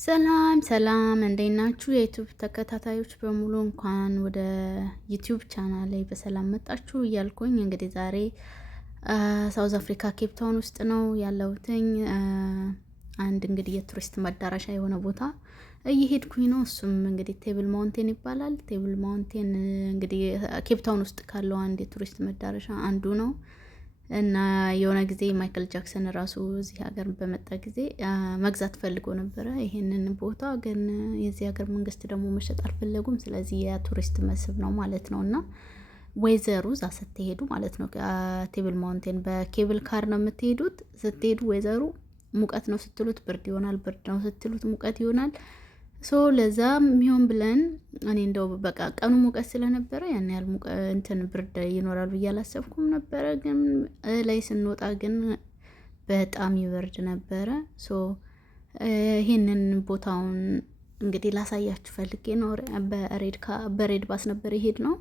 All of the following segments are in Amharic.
ሰላም ሰላም እንዴት ናችሁ? የዩቲዩብ ተከታታዮች በሙሉ እንኳን ወደ ዩቲዩብ ቻናል ላይ በሰላም መጣችሁ እያልኩኝ እንግዲህ ዛሬ ሳውዝ አፍሪካ ኬፕ ታውን ውስጥ ነው ያለሁትኝ። አንድ እንግዲህ የቱሪስት መዳረሻ የሆነ ቦታ እየሄድኩኝ ነው። እሱም እንግዲህ ቴብል ማውንቴን ይባላል። ቴብል ማውንቴን እንግዲህ ኬፕ ታውን ውስጥ ካለው አንድ የቱሪስት መዳረሻ አንዱ ነው። እና የሆነ ጊዜ ማይክል ጃክሰን ራሱ እዚህ ሀገር በመጣ ጊዜ መግዛት ፈልጎ ነበረ ይሄንን ቦታ፣ ግን የዚህ ሀገር መንግስት ደግሞ መሸጥ አልፈለጉም። ስለዚህ የቱሪስት መስህብ ነው ማለት ነው። እና ወይዘሩ እዛ ስትሄዱ ማለት ነው ቴብል ማውንቴን በኬብል ካር ነው የምትሄዱት። ስትሄዱ ወይዘሩ ሙቀት ነው ስትሉት ብርድ ይሆናል፣ ብርድ ነው ስትሉት ሙቀት ይሆናል። ለዛ የሚሆን ብለን እኔ እንደው በቃ ቀኑ ሙቀት ስለነበረ ያን ያህል እንትን ብርድ ይኖራል ብዬ አላሰብኩም ነበረ። ግን ላይ ስንወጣ ግን በጣም ይበርድ ነበረ። ይሄንን ቦታውን እንግዲህ ላሳያችሁ ፈልጌ ነው። በሬድ ባስ ነበር ይሄድ ነው።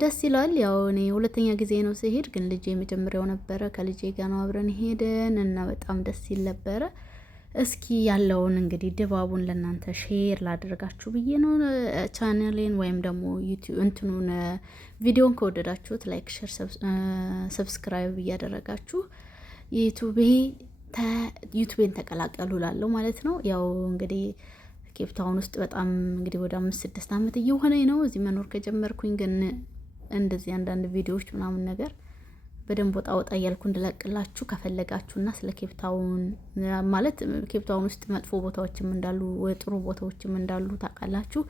ደስ ይላል። ያው እኔ ሁለተኛ ጊዜ ነው ሲሄድ፣ ግን ልጄ የመጀመሪያው ነበረ። ከልጄ ጋር ነው አብረን ሄደን እና በጣም ደስ ይል ነበረ። እስኪ ያለውን እንግዲህ ድባቡን ለእናንተ ሼር ላደርጋችሁ ብዬ ነው። ቻናሌን ወይም ደግሞ ዩቲዩብ እንትኑን ቪዲዮን ከወደዳችሁት ላይክ፣ ሼር፣ ሰብስክራይብ እያደረጋችሁ ዩቲዩቤን ተቀላቀሉ ላለው ማለት ነው። ያው እንግዲህ ኬፕ ታውን ውስጥ በጣም እንግዲህ ወደ 5-6 ዓመት እየሆነኝ ነው እዚህ መኖር ከጀመርኩኝ። ግን እንደዚህ አንዳንድ ቪዲዮዎች ምናምን ነገር በደንብ ወጣ እያልኩ እንድለቅላችሁ ከፈለጋችሁና ስለ ኬፕ ታውን ማለት ኬፕ ታውን ውስጥ መጥፎ ቦታዎችም እንዳሉ ጥሩ ቦታዎችም እንዳሉ ታውቃላችሁ።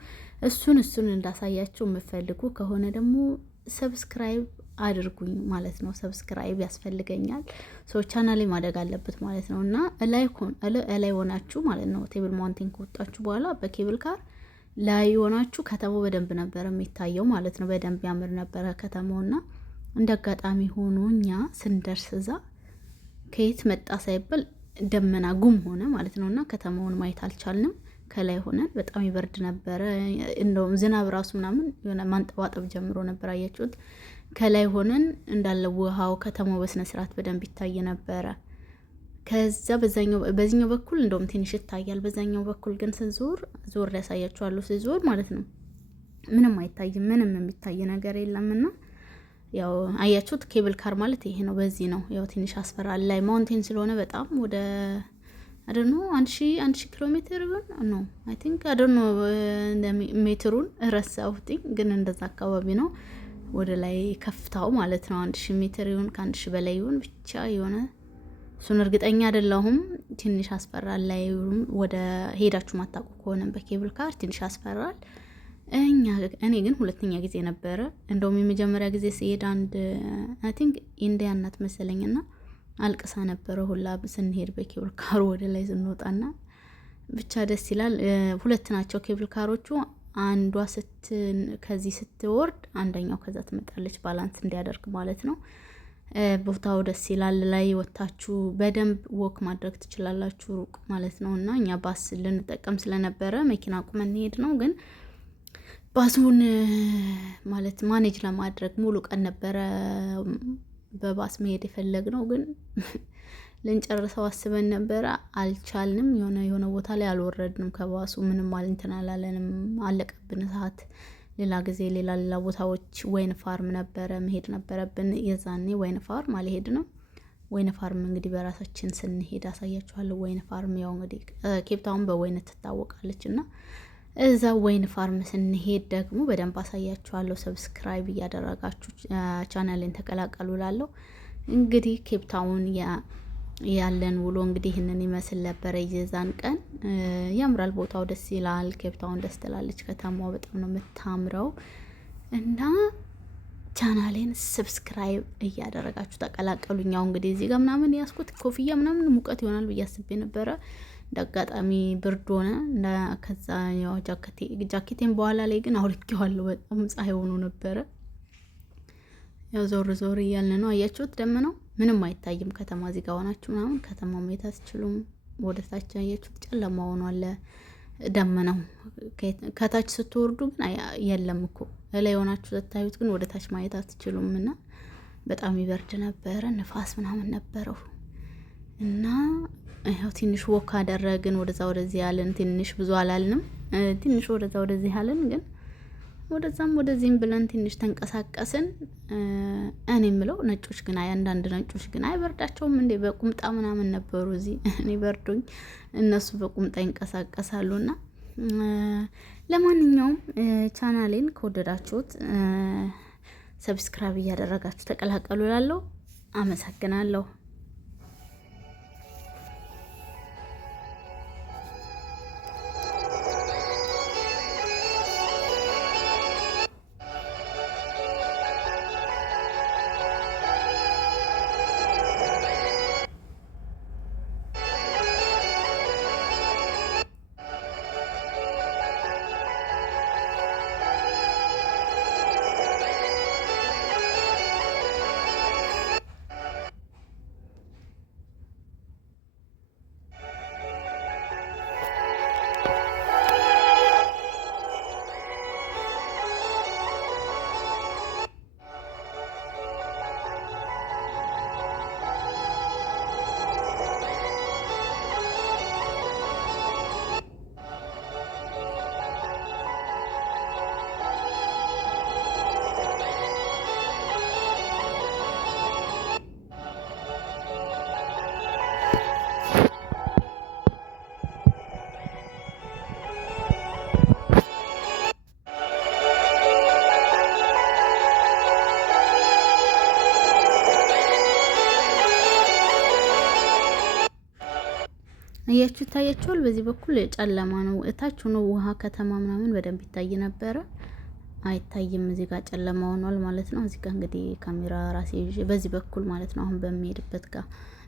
እሱን እንዳሳያችሁ የምፈልጉ ከሆነ ደግሞ ሰብስክራይብ አድርጉኝ ማለት ነው። ሰብስክራይብ ያስፈልገኛል። ቻናሌ ማደግ አለበት ማለት ነው። እና ላይ ሆናችሁ ማለት ነው ቴብል ማውንቴን ከወጣችሁ በኋላ በኬብል ካር ላይ ሆናችሁ ከተማው በደንብ ነበር የሚታየው ማለት ነው። በደንብ ያምር ነበረ ከተማውና እንደ አጋጣሚ ሆኖ እኛ ስንደርስ እዛ ከየት መጣ ሳይባል ደመና ጉም ሆነ ማለት ነው። እና ከተማውን ማየት አልቻልንም። ከላይ ሆነን በጣም ይበርድ ነበረ። እንደውም ዝናብ ራሱ ምናምን የሆነ ማንጠባጠብ ጀምሮ ነበር። አያችሁት? ከላይ ሆነን እንዳለ ውሃው ከተማው በስነ ስርዓት በደንብ ይታይ ነበረ። ከዛ በዚህኛው በኩል እንደውም ትንሽ ይታያል። በዛኛው በኩል ግን ዞር ያሳያችኋለሁ። ስዞር ማለት ነው ምንም አይታይም። ምንም የሚታይ ነገር የለምና ያው አያችሁት? ኬብል ካር ማለት ይሄ ነው። በዚህ ነው ያው ትንሽ አስፈራል። ላይ ማውንቴን ስለሆነ በጣም ወደ አደኖ 1000 ኪሎ ሜትር ነው አይ ቲንክ አደኖ ሜትሩን ረሳሁት፣ ግን እንደዛ አካባቢ ነው። ወደ ላይ ከፍታው ማለት ነው 1000 ሜትር ይሁን ከ1000 በላይ ይሁን ብቻ የሆነ እሱን እርግጠኛ አይደለሁም። ትንሽ አስፈራል። ላይ ወደ ሄዳችሁ ማታውቁ ከሆነ በኬብል ካር ትንሽ አስፈራል። እኔ ግን ሁለተኛ ጊዜ ነበረ። እንደውም የመጀመሪያ ጊዜ ሲሄድ አንድ አይ ቲንክ ኢንዲያ እናት መሰለኝና አልቅሳ ነበረ ሁላ ስንሄድ በኬብል ካሩ ወደ ላይ ስንወጣና ብቻ ደስ ይላል። ሁለት ናቸው ኬብል ካሮቹ። አንዷ ከዚህ ስትወርድ አንደኛው ከዛ ትመጣለች፣ ባላንስ እንዲያደርግ ማለት ነው። ቦታው ደስ ይላል። ላይ ወታችሁ በደንብ ወክ ማድረግ ትችላላችሁ፣ ሩቅ ማለት ነው። እና እኛ ባስ ልንጠቀም ስለነበረ መኪና ቁመን እንሄድ ነው። ግን ባሱን ማለት ማኔጅ ለማድረግ ሙሉ ቀን ነበረ በባስ መሄድ የፈለግነው፣ ግን ልንጨርሰው አስበን ነበረ፣ አልቻልንም። የሆነ ቦታ ላይ አልወረድንም ከባሱ። ምንም እንትን አላለንም፣ አለቀብን ሰዓት። ሌላ ጊዜ ሌላ ቦታዎች ወይን ፋርም ነበረ መሄድ ነበረብን። የዛኔ ወይን ፋርም አልሄድንም። ወይን ፋርም እንግዲህ በራሳችን ስንሄድ አሳያችኋለሁ። ወይን ፋርም ያው እንግዲህ ኬፕ ታውን በወይን ትታወቃለች እና እዛ ወይን ፋርም ስንሄድ ደግሞ በደንብ አሳያችኋለሁ። ሰብስክራይብ እያደረጋችሁ ቻናሌን ተቀላቀሉ ላለሁ። እንግዲህ ኬፕ ታውን ያለን ውሎ እንግዲህ ይህንን ይመስል ነበረ። የዛን ቀን ያምራል፣ ቦታው ደስ ይላል። ኬፕ ታውን ደስ ትላለች፣ ከተማዋ በጣም ነው የምታምረው። እና ቻናሌን ሰብስክራይብ እያደረጋችሁ ተቀላቀሉኝ። ያው እንግዲህ እዚህ ጋር ምናምን ያስኩት ኮፍያ ምናምን ሙቀት ይሆናል ብዬ አስቤ ነበረ። እንዳጋጣሚ ብርድ ሆነ። ከዛ ያው ጃኬቴን በኋላ ላይ ግን አውልቄዋለሁ። በጣም ፀሐይ ሆኖ ነበረ። ያው ዞር እያልን ነው። አያችሁት? ደመናው ምንም አይታይም። ከተማ እዚህ ጋር ሆናችሁ ምናምን ከተማው ማየት አትችሉም። ወደ ታች አያችሁት? ጨለማ ሆኗል ደመናው። ከታች ስትወርዱ ግን የለም እኮ ላይ ሆናችሁ ስታዩት ግን ወደ ታች ማየት አትችሉም። እና በጣም ይበርድ ነበረ። ንፋስ ምናምን ነበረው እና ያው ትንሽ ወክ አደረግን፣ ወደዛ ወደዚህ ያለን፣ ትንሽ ብዙ አላልንም፣ ትንሽ ወደዛ ወደዚህ ያለን፣ ግን ወደዛም ወደዚህም ብለን ትንሽ ተንቀሳቀስን። እኔ የምለው ነጮች ግን አንዳንድ ነጮች ግን አይበርዳቸውም እንዴ? በቁምጣ ምናምን ነበሩ እዚህ። እኔ በርዶኝ እነሱ በቁምጣ ይንቀሳቀሳሉና ለማንኛውም ቻናሌን ከወደዳችሁት ሰብስክራይብ እያደረጋችሁ ተቀላቀሉ እላለሁ። አመሰግናለሁ። አያችሁ ታያችኋል። በዚህ በኩል ጨለማ ነው፣ እታች ነው ውሃ ከተማ ምናምን በደንብ ይታይ ነበረ። አይታይም፣ እዚህ ጋር ጨለማ ሆኗል ማለት ነው። እዚህ ጋር እንግዲህ ካሜራ ራሴ ይዤ በዚህ በኩል ማለት ነው አሁን በሚሄድበት ጋር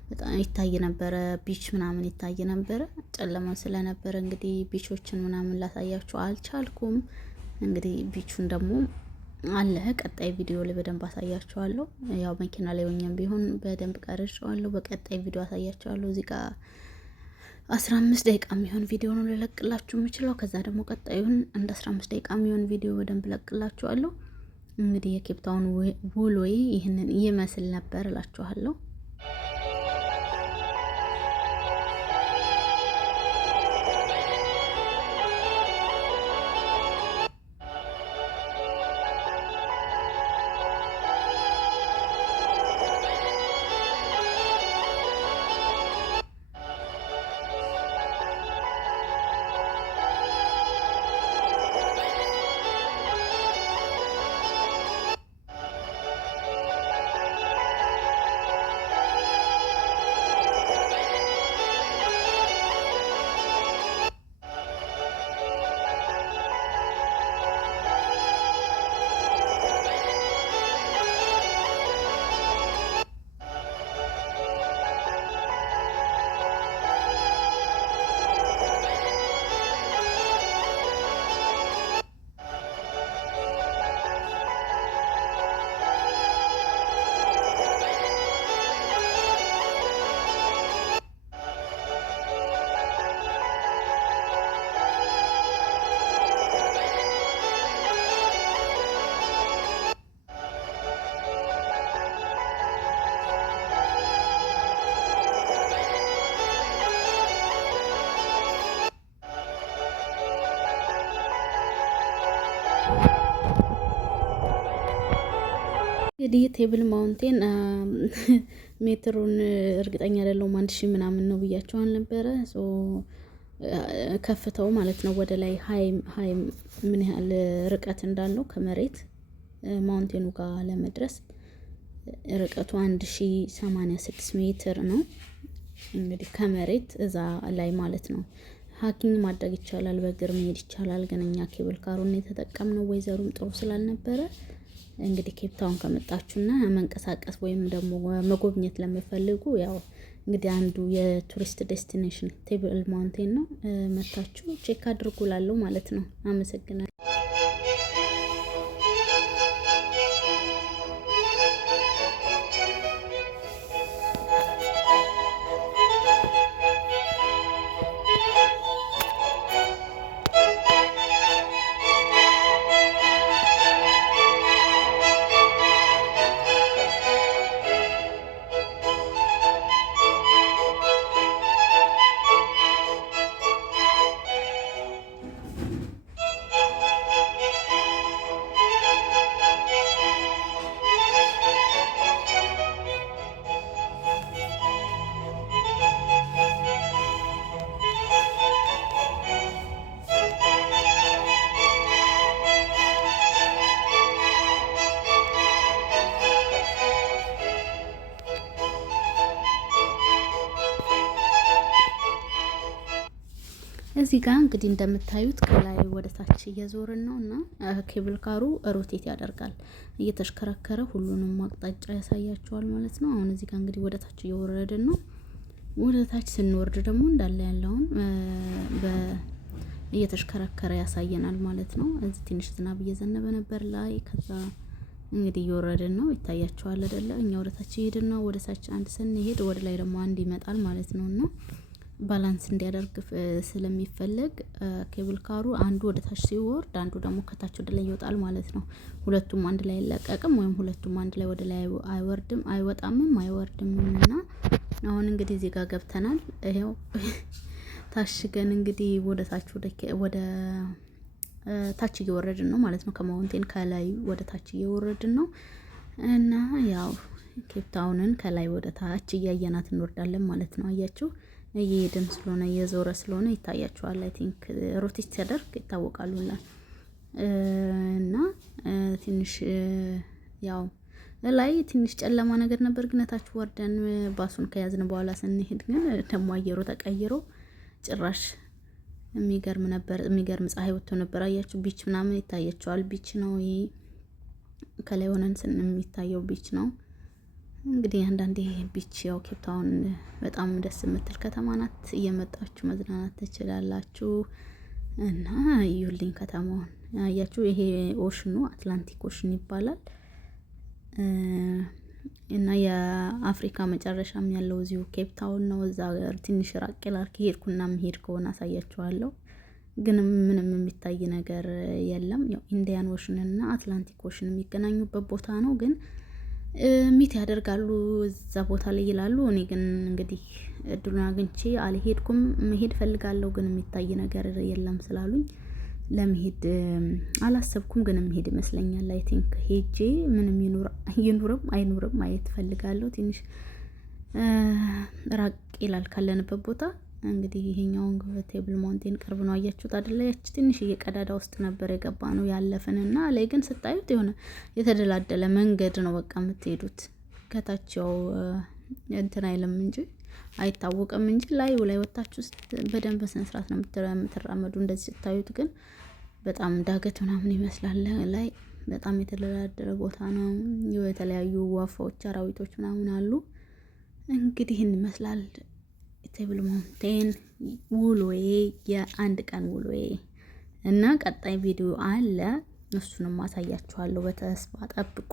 በጣም ይታይ ነበረ፣ ቢች ምናምን ይታይ ነበረ። ጨለማ ስለነበረ እንግዲህ ቢቾችን ምናምን ላሳያችሁ አልቻልኩም። እንግዲህ ቢቹን ደግሞ አለ ቀጣይ ቪዲዮ ላይ በደንብ አሳያችኋለሁ። ያው መኪና ላይ ሆኜም ቢሆን በደንብ ቀርጬዋለሁ። በቀጣይ ቪዲዮ አሳያችኋለሁ። እዚህ ጋር 15 ደቂቃ የሚሆን ቪዲዮ ነው ልለቅላችሁ የምችለው። ከዛ ደግሞ ቀጣዩን እንደ 15 ደቂቃ የሚሆን ቪዲዮ በደንብ ለቅላችኋለሁ። እንግዲህ የኬፕታውን ውሎዬ ይህንን ይመስል ነበር እላችኋለሁ። እንግዲህ ቴብል ማውንቴን ሜትሩን እርግጠኛ አይደለሁም 1000 ምናምን ነው ብያቸው አልነበረ? ከፍተው ማለት ነው ወደ ላይ ሃይ ምን ያህል ርቀት እንዳለው ከመሬት ማውንቴኑ ጋር ለመድረስ ርቀቱ 1086 ሜትር ነው። እንግዲህ ከመሬት እዛ ላይ ማለት ነው። ሀኪንግ ማድረግ ይቻላል፣ በእግር መሄድ ይቻላል። ግን እኛ ኬብል ካሩን የተጠቀምነው ወይዘሩም ጥሩ ስላልነበረ እንግዲህ ኬፕታውን ከመጣችሁና መንቀሳቀስ ወይም ደግሞ መጎብኘት ለምትፈልጉ ያው እንግዲህ አንዱ የቱሪስት ዴስቲኔሽን ቴብል ማውንቴን ነው። መታችሁ ቼክ አድርጉላለሁ ማለት ነው። አመሰግናለሁ። እዚህ ጋር እንግዲህ እንደምታዩት ከላይ ወደ ታች እየዞርን ነው እና ኬብል ካሩ ሮቴት ያደርጋል እየተሽከረከረ ሁሉንም አቅጣጫ ያሳያቸዋል ማለት ነው። አሁን እዚህ ጋር እንግዲህ ወደ ታች እየወረድን ነው። ወደ ታች ስንወርድ ደግሞ እንዳለ ያለውን እየተሽከረከረ ያሳየናል ማለት ነው። እዚህ ትንሽ ዝናብ እየዘነበ ነበር ላይ ከዛ እንግዲህ እየወረድን ነው። ይታያቸዋል አይደለ? እኛ ወደ ታች እየሄድን ነው። ወደ ታች አንድ ስንሄድ ወደ ላይ ደግሞ አንድ ይመጣል ማለት ነው እና ባላንስ እንዲያደርግ ስለሚፈለግ ኬብል ካሩ አንዱ ወደ ታች ሲወርድ አንዱ ደግሞ ከታች ወደ ላይ ይወጣል ማለት ነው። ሁለቱም አንድ ላይ አይለቀቅም ወይም ሁለቱም አንድ ላይ ወደ ላይ አይወርድም አይወጣምም አይወርድም። እና አሁን እንግዲህ እዚህ ጋር ገብተናል። ይሄው ታሽገን እንግዲህ ወደ ታች ወደ ታች እየወረድን ነው ማለት ነው። ከማውንቴን ከላይ ወደ ታች እየወረድን ነው እና ያው ኬፕታውንን ከላይ ወደ ታች እያየናት እንወርዳለን ማለት ነው። አያችሁ እየሄድን ስለሆነ እየዞረ ስለሆነ ይታያችኋል። አይ ቲንክ ሮቴት ሲያደርግ ይታወቃሉላ እና ትንሽ ያው ላይ ትንሽ ጨለማ ነገር ነበር፣ ግን ታች ወርደን ባሱን ከያዝን በኋላ ስንሄድ ግን ደግሞ አየሩ ተቀይሮ ጭራሽ የሚገርም ነበር። የሚገርም ፀሐይ ወጥቶ ነበር። አያችሁ ቢች ምናምን ይታያችኋል። ቢች ነው ይሄ ከላይ ሆነን የሚታየው ቢች ነው። እንግዲህ አንዳንዴ ቢች ያው ኬፕታውን በጣም ደስ የምትል ከተማ ናት። እየመጣችሁ መዝናናት ትችላላችሁ እና እዩልኝ ከተማውን። አያችሁ ይሄ ኦሽኑ አትላንቲክ ኦሽን ይባላል እና የአፍሪካ መጨረሻም ያለው እዚሁ ኬፕታውን ነው። እዛ ትንሽ ራቅ ይላል። ከሄድኩና መሄድ ከሆነ አሳያችኋለሁ። ግን ምንም የሚታይ ነገር የለም። ያው ኢንዲያን ኦሽን እና አትላንቲክ ኦሽን የሚገናኙበት ቦታ ነው። ግን ሚት ያደርጋሉ እዛ ቦታ ላይ ይላሉ። እኔ ግን እንግዲህ እድሉን አግኝቼ አልሄድኩም። መሄድ ፈልጋለሁ ግን የሚታይ ነገር የለም ስላሉኝ ለመሄድ አላሰብኩም። ግን መሄድ ይመስለኛል። አይ ቲንክ ሄጄ ምንም ይኑርም አይኑርም ማየት ፈልጋለሁ። ትንሽ ራቅ ይላል ካለንበት ቦታ። እንግዲህ ይሄኛውን ቴብል ማውንቴን ቅርብ ነው። አያችሁት አይደለ? ያቺ ትንሽ እየቀዳዳ ውስጥ ነበር የገባ ነው ያለፍንና ላይ ግን ስታዩት የሆነ የተደላደለ መንገድ ነው በቃ የምትሄዱት። ከታቸው እንትን አይልም እንጂ አይታወቅም እንጂ ላይ ወጣችሁ በደንብ በስነ ስርዓት ነው የምትራመዱ። እንደዚህ ስታዩት ግን በጣም ዳገት ምናምን ይመስላል። ላይ በጣም የተደላደለ ቦታ ነው። የተለያዩ ወፎች፣ አራዊቶች ምናምን አሉ። እንግዲህ ይህን ይመስላል ቴብል ማውንቴን ውሎዬ፣ የአንድ ቀን ውሎዬ እና ቀጣይ ቪዲዮ አለ። እሱንም ማሳያችኋለሁ። በተስፋ ጠብቁ።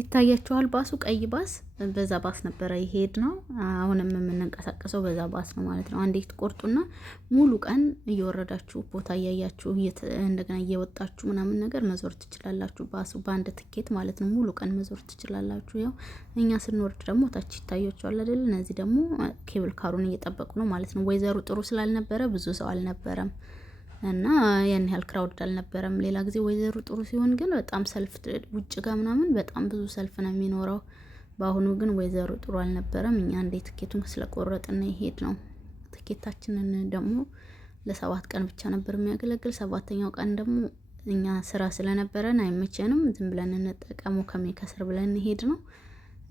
ይታያችኋል። ባሱ ቀይ ባስ፣ በዛ ባስ ነበረ ይሄድ ነው። አሁንም የምንንቀሳቀሰው በዛ ባስ ነው ማለት ነው። አንዴ ትቆርጡና ሙሉ ቀን እየወረዳችሁ ቦታ እያያችሁ እንደገና እየወጣችሁ ምናምን ነገር መዞር ትችላላችሁ። ባሱ በአንድ ትኬት ማለት ነው። ሙሉ ቀን መዞር ትችላላችሁ። ያው እኛ ስንወርድ ደግሞ ታች ይታያችኋል አይደል? እነዚህ ደግሞ ኬብል ካሩን እየጠበቁ ነው ማለት ነው። ወይዘሩ ጥሩ ስላልነበረ ብዙ ሰው አልነበረም እና ያን ያህል ክራውድ አልነበረም። ሌላ ጊዜ ወይዘሩ ጥሩ ሲሆን ግን በጣም ሰልፍ ውጭ ጋር ምናምን በጣም ብዙ ሰልፍ ነው የሚኖረው። በአሁኑ ግን ወይዘሩ ጥሩ አልነበረም። እኛ እንደ ትኬቱን ስለቆረጥን ይሄድ ነው። ትኬታችንን ደግሞ ለ7 ቀን ብቻ ነበር የሚያገለግል። 7ኛው ቀን ደግሞ እኛ ስራ ስለነበረን አይመቸንም። ዝም ብለን እንጠቀሙ ከሚከስር ብለን ሄድ ነው።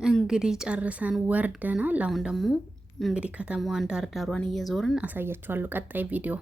እንግዲህ ጨርሰን ወርደናል። አሁን ደግሞ እንግዲህ ከተማዋን ዳርዳሯን እየዞርን አሳያችኋለሁ ቀጣይ ቪዲዮ